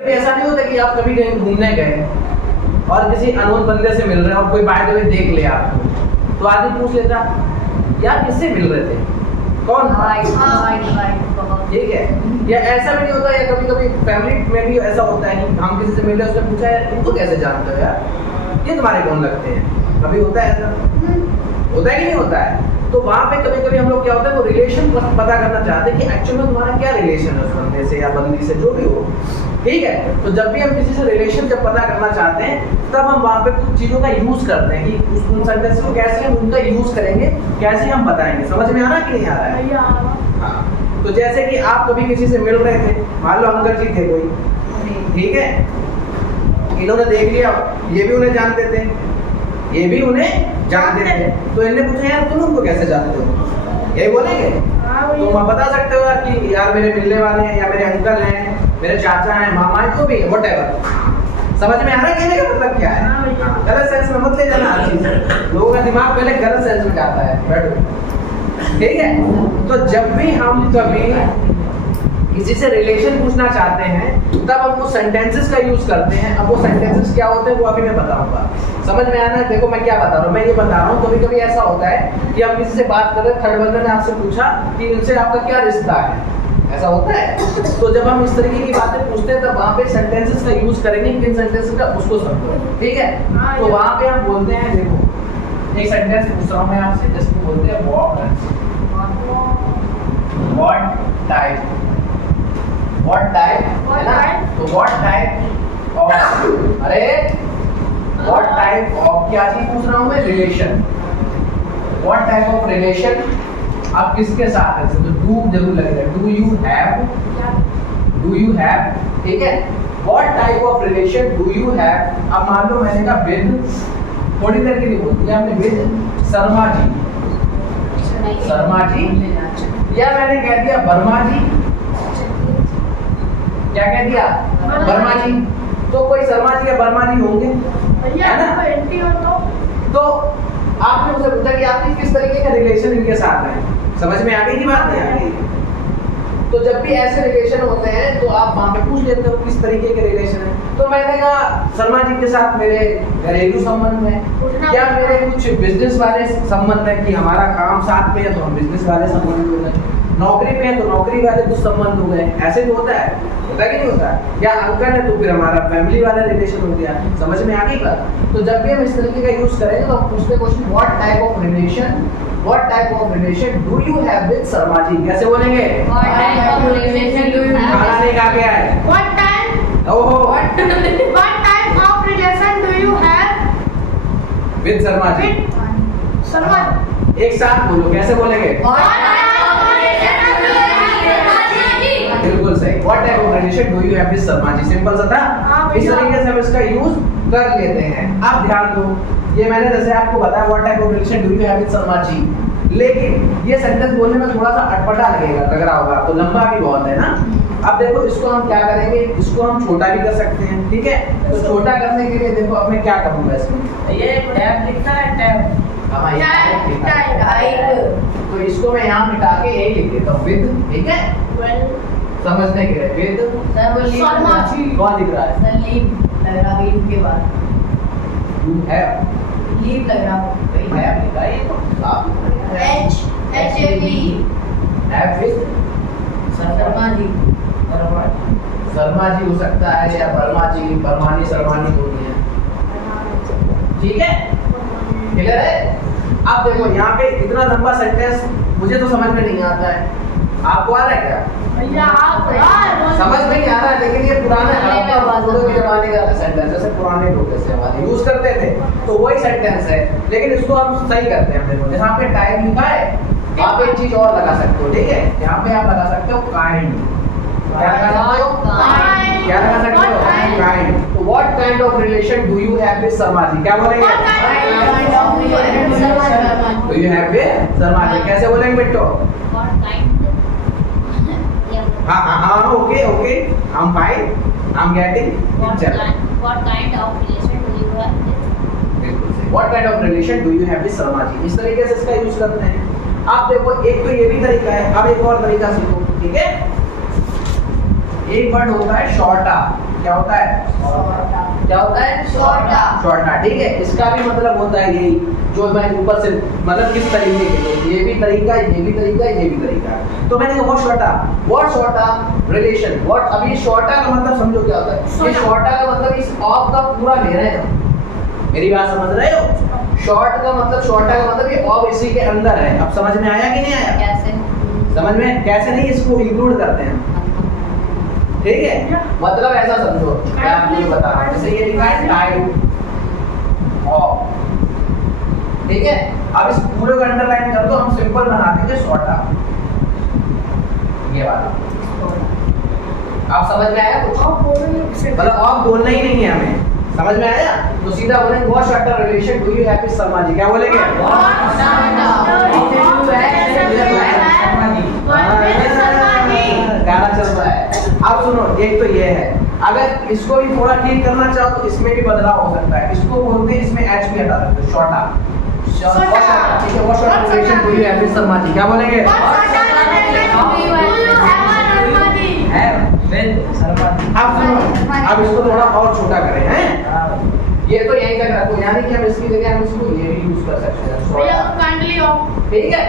ऐसा नहीं होता कि आप कभी कहीं घूमने गए और किसी अननोन बंदे से मिल रहे हैं और कोई बाय द वे देख ले आपको, तो आदमी पूछ लेता यार किससे मिल रहे थे, कौन था? ठीक है। या ऐसा भी नहीं होता, या कभी कभी फैमिली में भी ऐसा होता है कि हम किसी से मिल रहे हैं, उसने पूछा यार तुम तो कैसे जानते हो यार, ये तुम्हारे कौन लगते हैं? कभी होता है ऐसा? होता है कि नहीं होता है? तो वहाँ पे कभी कभी हम लोग क्या होता है वो रिलेशन पता करना चाहते हैं कि एक्चुअल में तुम्हारा क्या रिलेशन है उस बंदे से या बंदी से, जो भी हो। ठीक है। तो जब भी हम किसी से रिलेशन जब पता करना चाहते हैं तब हम वहाँ पे कुछ चीज़ों का यूज़ करते हैं कि उन सेंटेंस को कैसे हम उनका यूज़ करेंगे, कैसे हम बताएंगे। समझ में आ रहा कि नहीं आ रहा है? हाँ। तो जैसे कि आप कभी किसी से मिल रहे थे, मान लो अंकल जी थे कोई, ठीक है, इन्होंने देख लिया, ये भी उन्हें जानते थे, ये भी उन्हें जानते थे, तो इन्हें पूछा यार तुम उनको कैसे जानते हो, यही बोलेंगे? तो आप बता सकते हो यार कि यार मेरे मिलने वाले हैं, या मेरे अंकल हैं, मेरे चाचा हैं, मामा हैं, जो भी है, व्हाटएवर। समझ में आ रहा है कहने का मतलब क्या है? गलत सेंस में मत ले जाना हर चीज, लोगों का दिमाग पहले गलत सेंस में जाता है। बैठो, ठीक है। तो जब भी हम कभी किसी से रिलेशन पूछना चाहते हैं तब हम वो सेंटेंसेस का यूज करते हैं। अब वो सेंटेंसेस क्या होते हैं वो अभी मैं बताऊंगा। समझ में आना है? देखो मैं क्या बता रहा हूँ, मैं ये बता रहा हूँ कभी कभी ऐसा होता है कि हम किसी से बात कर रहे हैं, थर्ड बंदे ने आपसे पूछा कि इनसे आपका क्या रिश्ता है, ऐसा होता है। तो जब हम इस तरीके की बातें पूछते हैं तब वहाँ पे सेंटेंसेस का यूज करेंगे, किन सेंटेंसेस का उसको समझो, ठीक है। तो वहाँ पे हम बोलते हैं, देखो एक सेंटेंस पूछ रहा हूँ मैं आपसे, जिसको बोलते हैं व्हाट टाइप, है ना? तो व्हाट टाइप ऑफ, अरे व्हाट टाइप ऑफ क्या चीज पूछ रहा हूँ मैं? Relation. What type of relation आप किसके साथ है? तो डू जरूर लगेगा, डू यू हैव, ठीक है। What type of relation do you have? अब मान लो मैंने कहा विद, थोड़ी देर के लिए बोल दिया आपने विद शर्मा जी, या मैंने कह दिया वर्मा जी, क्या कह दिया? वर्मा जी। तो कोई शर्मा जी या वर्मा जी होंगे, है ना? तो आपने मुझे पूछा कि आपकी किस तरीके का रिलेशन इनके साथ है, समझ में आ गई कि बात नहीं आ गई? तो जब भी ऐसे रिलेशन होते हैं तो आप वहाँ पे पूछ लेते हो किस तरीके के रिलेशन है। तो मैंने कहा शर्मा जी के साथ मेरे घरेलू संबंध है, या मेरे कुछ बिजनेस वाले संबंध है कि हमारा काम साथ में है तो हम बिजनेस वाले संबंध हो गए, नौकरी पे है तो नौकरी वाले कुछ संबंध हो गए। ऐसे तो होता है कि नहीं होता? या अंकल है तो फिर हमारा फैमिली वाला रिलेशन हो गया। समझ में आ गई बात? तो जब भी हम इस तरीके का यूज करेंगे तो पूछते question what type of relation do you have with Sharma ji? कैसे बोलेंगे? What type of relation do you have? खाना नहीं खा के आए? What type? ओहो, What type of relation do you have with Sharma ji. with Sarma? एक साथ बोलो, कैसे बोलेंगे? What type of relation do you have with Sarma ji? बिल्कुल सही। What type of relation do you have with Sharma ji? Simple सा था। इस तरीके से हम इसका यूज कर लेते हैं। अब ध्यान दो, ये मैंने जैसे आपको बताया what type of relation do you have with Sharma ji, लेकिन ये सेंटेंस बोलने में थोड़ा सा अटपटा लगेगा, लग रहा होगा, तो लंबा भी बहुत है ना। अब देखो इसको हम क्या करेंगे, इसको हम छोटा भी कर सकते हैं, ठीक है। तो छोटा करने के लिए देखो अब मैं क्या करूंगा इसमें, ये टैब लिखता है, टैब। हाँ, यहाँ पे लिखा है। तो इसको मैं यहाँ मिटा के यही लिख देता हूँ विद, ठीक है, समझने के लिए विद शर्मा जी। कौन लिख रहा है? लीव के बाद यू हैव, लीव लग रहा है, वही हैव लिखा है, ये तो साफ लिखा है। HAV हैव विद शर्मा जी, शर्मा जी हो सकता है, या वर्मा जी, वर्मानी, शर्मानी होती है, ठीक है, क्लियर है? अब देखो यहाँ पे इतना लंबा सेंटेंस मुझे तो समझ में नहीं आता है, आपको आ रहा है क्या? भैया आप समझ में नहीं आ रहा है, लेकिन ये पुराने जमाने का सेंटेंस, जैसे पुराने लोग जैसे हमारे यूज करते थे, तो वही सेंटेंस है, लेकिन इसको हम सही करते हैं। देखो यहाँ पे टाइम लिखा है, आप एक चीज और लगा सकते हो, ठीक है, यहाँ पे आप लगा सकते हो काइंड, क्या लगा सकते हो? क्या लगा सकते हो? काइंड। तो what kind of relation do you have with Sharma ji? क्या बोलेंगे? Do you have with Sharma ji? कैसे बोलेंगे बेटो? हाँ, okay, I am fine, I am getting picture. What kind of relation do you have with? What kind of relation do you have with Sharma ji? इस तरीके से इसका यूज करते हैं। आप देखो एक तो ये भी तरीका है, अब एक और तरीका सीखो, ठीक है। एक वर्ड होता है शॉर्टा। क्या होता है? क्या होता है? शॉर्टा। शॉर्टा, ठीक है। इसका भी मतलब होता है यही, जो मैं ऊपर से मतलब किस तरीके के, ये भी तरीका, ये भी तरीका, ये भी तरीका। तो मैंने कहा व्हाट शॉर्टा रिलेशन, व्हाट। अभी शॉर्टा का मतलब समझो क्या होता है। ये शॉर्टा का मतलब इस ऑफ का पूरा ले रहे हैं, मेरी बात समझ रहे हो? शॉर्ट का मतलब, शॉर्टा का मतलब ये ऑफ इसी के अंदर है। अब समझ में आया कि नहीं आया? कैसे? समझ में कैसे नहीं, इसको इंक्लूड करते हैं, ठीक है। मतलब ऐसा समझो, मैं आपको बता रहा हूं, जैसे ये लिखा है टाइड ऑफ, ठीक है। अब इस पूरे को अंडरलाइन कर दो, हम सिंपल बना देंगे शॉर्टा, ये वाला। आप समझ में आया कुछ? मतलब ऑफ बोलना ही नहीं है हमें, समझ में आया? तो सीधा बोलेंगे what sorta relation do you have with Sharma ji. क्या बोलेंगे? गाना चल रहा है। अब सुनो, एक तो ये है, अगर इसको भी थोड़ा ठीक करना चाहो तो इसमें भी बदलाव हो सकता है। इसको बोलते हैं, इसमें एच भी हटा सकते हो, शॉर्टा। ठीक है, what sorta relation do you have with Sharma ji. क्या बोलेंगे? अब सुनो, अब इसको थोड़ा और छोटा करें, हैं? ये तो यही तक रखो, यानी कि हम इसकी जगह हम इसको ये भी यूज कर सकते हैं, ठीक है।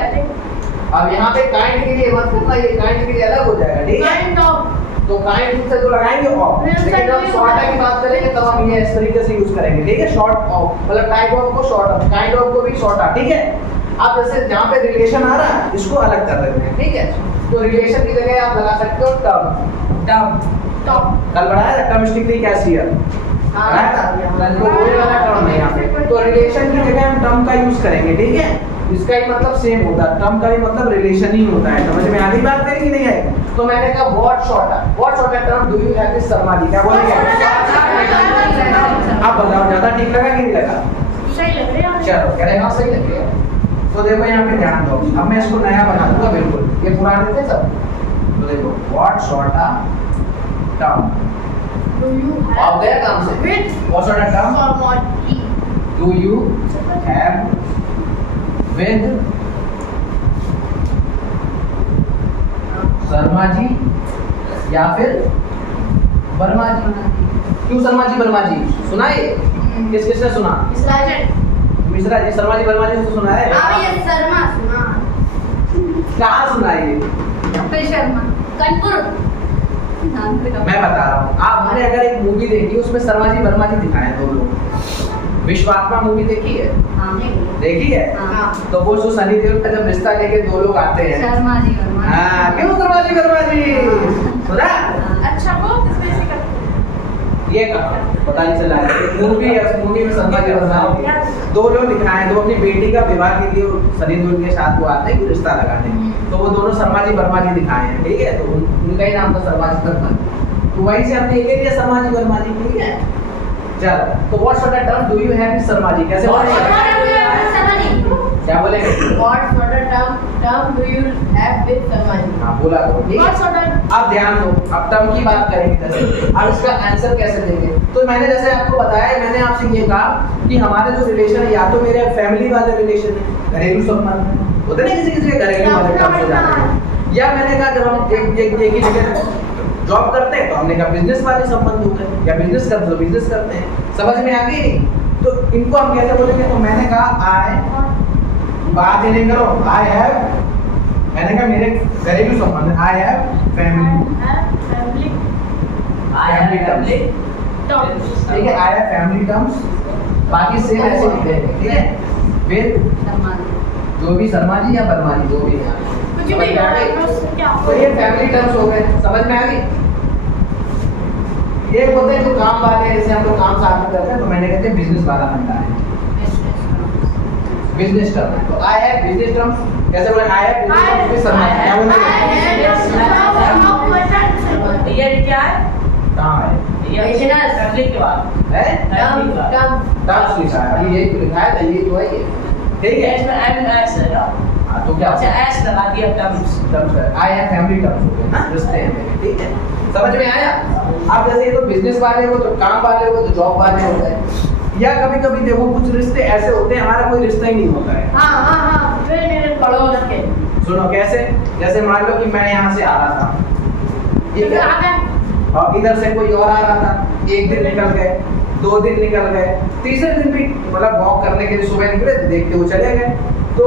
अब यहाँ पे काइंड के लिए मत करना, ये काइंड के लिए अलग हो जाएगा, ठीक है। तो काइंड से तो लगाएंगे ऑफ, लेकिन जब शॉर्टा की बात करेंगे तब हम ये इस तरीके से यूज करेंगे, ठीक है। शॉर्ट ऑफ मतलब टाइप ऑफ को शॉर्ट ऑफ, काइंड ऑफ को भी शॉर्टा, ठीक है। अब जैसे जहाँ पे रिलेशन आ रहा है इसको अलग कर देते हैं, ठीक है। तो रिलेशन की जगह आप लगा सकते हो टर्म। कल बढ़ाया था टर्म स्टिक क्या सीयर, तो कोई वाला टर्म है यहाँ पे। तो रिलेशन की जगह हम टर्म का यूज करेंगे, ठीक है। इसका ही मतलब सेम होता है, टर्म का भी मतलब रिलेशन ही होता है। समझ में आ गई बात मेरी कि नहीं आई? तो मैंने कहा what sorta term do you have with Sharma ji. क्या बोलेंगे? आप बताओ, ज्यादा ठीक लगा कि नहीं लगा? चलो कह रहे हाँ सही लग रहा है। तो देखो यहाँ पे ध्यान दो, अब मैं इसको नया बना दूंगा, बिल्कुल ये पुराने थे सब। तो देखो व्हाट शॉर्टा टर्म अब गया काम से। What sorta term do you have with Sharma ji या फिर वर्मा जी। क्यों शर्मा जी वर्मा जी? सुना है? किस किसने सुना? मिश्रा जी, शर्मा जी वर्मा जी तो सुना है? कहाँ सुना है ये? मैं बता रहा हूँ, आपने अगर एक मूवी देखी उसमें शर्मा जी वर्मा जी दिखाए दो लोग। विश्वात्मा मूवी देखी है? देखी है? तो वो जो सनी देओल का जब रिश्ता लेके दो लोग आते हैं, शर्मा जी वर्मा। हाँ क्यों शर्मा जी वर्मा जी सुना? अच्छा वो ये कहा पता नहीं चला। मूवी है, उस मूवी में शर्मा जी वर्मा दो लोग दिखाए, दो अपनी बेटी का विवाह के लिए सनी देओल के साथ वो आते हैं रिश्ता लगाने। तो वो दोनों शर्मा जी वर्मा जी दिखाए हैं, ठीक है। तो उनका ही नाम था शर्मा जी वर्मा जी, तो वहीं से हमने ले लिया शर्मा जी वर्मा जी, ठीक है। चलो, तो what short term do you have with Sharma ji? कैसे बोलेंगे? क्या बोलेंगे? What sort of term do you have with Sharma जी? हाँ बोला तो ठीक है। अब ध्यान दो, अब टर्म की बात करेंगे जैसे, अब इसका आंसर कैसे देंगे? तो मैंने जैसे आपको बताया, मैंने आपसे ये कहा कि हमारे जो रिलेशन है या तो मेरे फैमिली वाले रिलेशन है, घरेलू संबंध होते ना, किसी किसी के घरेलू वाले टर्म्स हो जाते हैं। या मैंने कहा जब हम एक ही जगह जॉब करते हैं तो हमने कहा बिजनेस वाले संबंध होते हैं, या बिजनेस करते तो बिजनेस करते हैं। समझ में आ गई? तो इनको हम कैसे बोलेंगे? तो मैंने कहा आई, बात नहीं करो, आई हैव, मैंने कहा मेरे घरेलू संबंध, आई हैव फैमिली, ठीक है। आई हैव फैमिली टर्म्स, बाकी सेम ऐसे लिखते हैं, ठीक है। फिर जो भी शर्मा जी या वर्मा जी, जो भी है, तो ये फैमिली टर्म्स हो गए। समझ में आ गई? ये बोलते हैं जो काम वाले, जैसे हम लोग काम साथ में करते हैं तो मैंने कहते हैं बिजनेस वाला फंडा है, बिजनेस टर्म। तो आई हैव बिजनेस टर्म्स कैसे बोले? I have business terms with Sharma. क्या बोलेंगे? ये क्या है? कहाँ है? ये फैमिली के बाद है टर्म्स लिखा है, अभी यही लिखा है, ये जो है ये, ठीक है। इसमें एम एस है हाँ तो क्या? अच्छा एस लगा दिया terms. I have family terms हो गए ना, रिश्ते हैं मेरे, ठीक है। समझ में आया? अब जैसे ये तो बिजनेस वाले हो, तो काम वाले हो, तो जॉब वाले हो गए। या कभी कभी देखो कुछ रिश्ते ऐसे होते हैं हमारा कोई रिश्ता ही नहीं होता है। पड़ोस के। सुनो कैसे? जैसे मान लो कि मैं यहाँ से आ रहा था, ठीक है। और इधर से कोई और आ रहा था, एक दिन निकल गए, 2 दिन निकल गए, तीसरे दिन भी मतलब वॉक करने के लिए सुबह निकले, देखते हुए चले गए। तो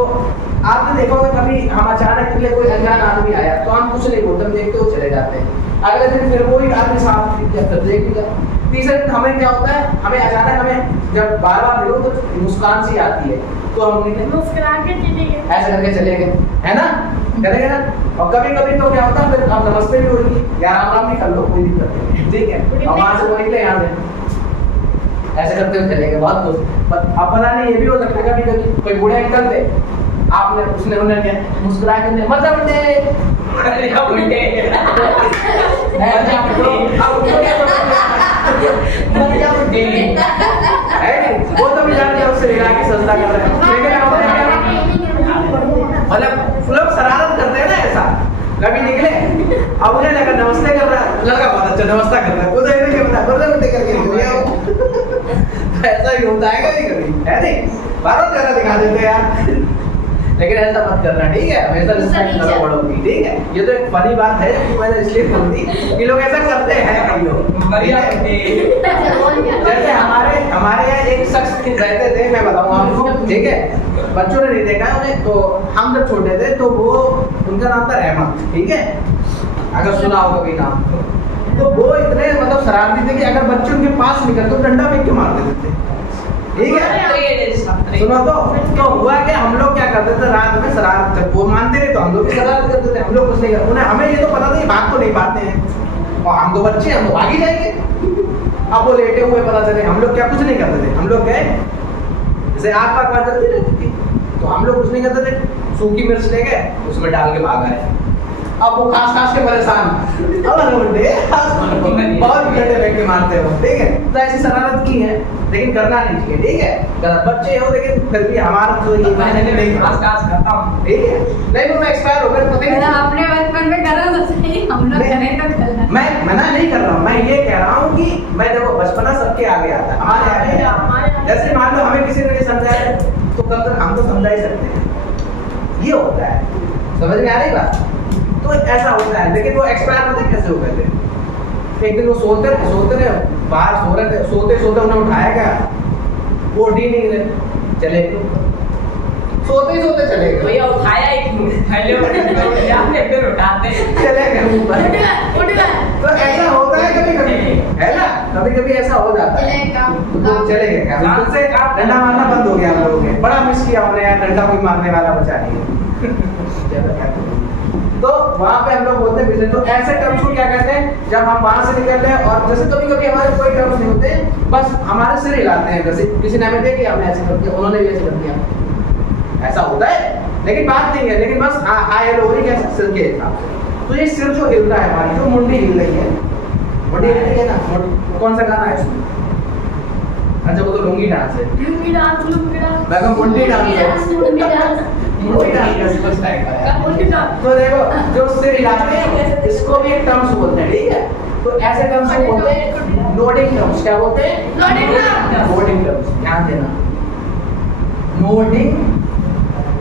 आपने देखा होगा कभी हम अचानक निकले, कोई अनजान आदमी आया तो हम कुछ नहीं बोलते, हम देखते हुए चले जाते हैं। अगले दिन फिर वही आदमी साफ दिख गया, फिर देख लिया। तीसरे दिन हमें क्या होता है, हमें अचानक हमें जब बार बार मिलो तो मुस्कान सी आती है, तो हम निकले मुस्कुरा के चले गए। ऐसे करके चले गए, है ना, करेंगे ना। और कभी कभी तो क्या होता है, फिर आप नमस्ते भी होगी, या राम राम भी कर लो, कोई दिक्कत नहीं, ठीक है। और वहां से वो निकले यहाँ से ऐसे करते हुए चले गए, बहुत कुछ। अब पता नहीं ये भी हो सकता है कभी कभी कोई बूढ़े अंकल थे, आपने उसने उन्हें क्या मुस्कुरा के उन्हें मजा बुड्ढे बुड्ढे वो तो भी जानते हैं उससे रिला की सजदा कर रहे हैं, लेकिन मतलब लोग शरारत करते हैं ना ऐसा। कभी निकले अब उन्हें लगा नमस्ते कर रहा है, लड़का बहुत अच्छा नमस्ते कर रहा है, उधर इधर क्या बता बड़े बड़े करके निकले। ऐसा भी होता है कभी है नहीं, बार बार दिखा देते हैं यार। लेकिन ऐसा मत करना, ठीक है, हमेशा रिस्पेक्ट करो बड़ों की, ठीक है। ये तो एक फनी बात है कि मैंने इसलिए बोल दी कि लोग ऐसा करते हैं कईयों। जैसे हमारे यहाँ एक शख्स रहते थे, मैं बताऊँ आपको, ठीक है, बच्चों ने नहीं देखा है उन्हें, तो हम जब छोटे थे तो वो उनका नाम था रहमत, ठीक है, अगर सुना हो कभी नाम। तो वो इतने मतलब शरारती थे कि अगर बच्चे उनके पास निकलते तो डंडा फेंक के मार देते थे, ठीक है। सुनो तो हुआ क्या, हम लोग क्या करते थे रात में शरारत, जब वो मानते नहीं तो हम लोग भी शरारत करते थे, हम लोग कुछ नहीं करते, उन्हें हमें ये तो पता नहीं, भाग तो नहीं पाते हैं, और हम तो बच्चे हैं, हम तो भाग ही जाएंगे। अब वो लेटे हुए पता चले, हम लोग क्या कुछ नहीं करते थे, हम लोग गए जैसे आग पाग बात चलती रहती थी, तो हम लोग कुछ नहीं करते थे, सूखी मिर्च ले गए उसमें डाल के भाग आए। अब वो खास के परेशान, बहुत घंटे बैठ के मारते हो, ठीक है। तो ऐसी शरारत की है, लेकिन करना नहीं चाहिए, ठीक है। गलत बच्चे हो लेकिन फिर भी हमारा तो ये मैंने नहीं खास करता हूँ, ठीक है। नहीं वो एक्सपायर हो गए, पता नहीं अपने बचपन में करा तो सही, हम लोग करें तो गलत। मैं मना नहीं कर रहा हूँ, मैं ये कह रहा हूँ कि मैं देखो बचपना सबके आगे आता है, हमारे आगे जैसे मान लो हमें किसी ने नहीं समझाया तो कब तक हम तो समझा ही सकते हैं, ये होता है, समझ में आ रही बात। तो ऐसा होता है, लेकिन वो एक्सपायर पता कैसे हो गए थे। एक दिन वो सोते रहे बाहर, सो रहे थे, सोते सोते उन्हें उठाया गया, वो उठ ही नहीं रहे, चले गए, सोते ही सोते चले गए, भैया उठाया ही क्यों, पहले फिर उठाते चले गए ऊपर। तो ऐसा होता है कभी कभी, है ना, कभी कभी ऐसा हो जाता है। तो चले गए क्या, बिल्कुल से डंडा मारना बंद हो गया हम लोगों ने, बड़ा मिस किया हमने यार, डंडा कोई मारने वाला बचा नहीं। तो वहाँ पे हम लोग बोलते हैं बिजनेस, तो ऐसे टर्म्स को क्या कहते हैं, जब हम वहाँ से निकल रहे हैं और जैसे कभी कभी हमारे कोई टर्म्स नहीं होते, बस हमारे सिर हिलाते हैं, जैसे किसी ने हमें देखा हमने ऐसे कर दिया, उन्होंने भी ऐसे कर दिया, ऐसा होता है, लेकिन बात नहीं है, लेकिन बस हाई हेलो हो रही है सिर के हिसाब से। तो ये सिर जो हिलता है, हमारी जो मुंडी हिल रही है, मुंडी हिल रही है ना, कौन सा गाना है उसमें, अच्छा वो तो लुंगी डांस है, मैं कहूँ मुंडी डांस है, तो देखो जो सिर हिलाते हैं इसको भी एक टर्म्स बोलते हैं, ठीक है। तो ऐसे टर्म्स को बोलते हैं नोडिंग टर्म्स, क्या बोलते हैं, नोडिंग टर्म्स, ध्यान देना,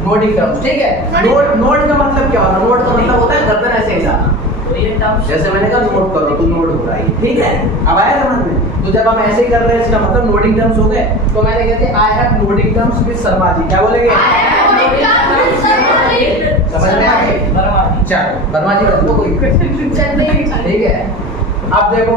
नोडिंग टर्म्स, ठीक है। नोड का मतलब क्या होता है, नोड का मतलब होता है गर्दन ऐसे हिलाना, तो ये टर्म्स जैसे मैंने कहा नोट करो तो नोट हो रहा है, ठीक है, अब आया समझ में। तो जब हम ऐसे ही कर रहे हैं इसका मतलब नोडिंग टर्म्स हो गए। तो मैंने कहते हैं I have nothing terms with Sharma ji, क्या बोलेंगे, समझ में आ गई, चलो वर्मा जी बता दो कोई, ठीक है। अब देखो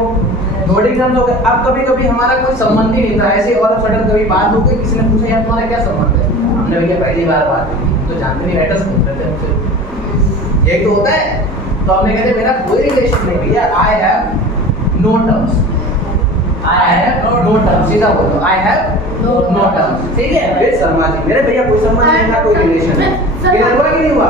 नोडिंग टर्म्स हो गए। अब कभी कभी हमारा कोई संबंध ही नहीं था, ऐसे और सडन कभी बात हो गई, किसी ने पूछा यार तुम्हारा क्या संबंध है, हमने भैया पहली बार बात की, तो जानते नहीं एड्रेस पूछ रहे थे हमसे, यही तो होता है। तो हमने कहते मेरा कोई रिलेशन नहीं भैया, I have no terms, I have no terms, सीधा बोलो आई हैव नो टर्म्स, ठीक है। फिर शर्मा जी, मेरे भैया कोई संबंध नहीं था, कोई रिलेशन नहीं, क्लियर हुआ कि नहीं हुआ।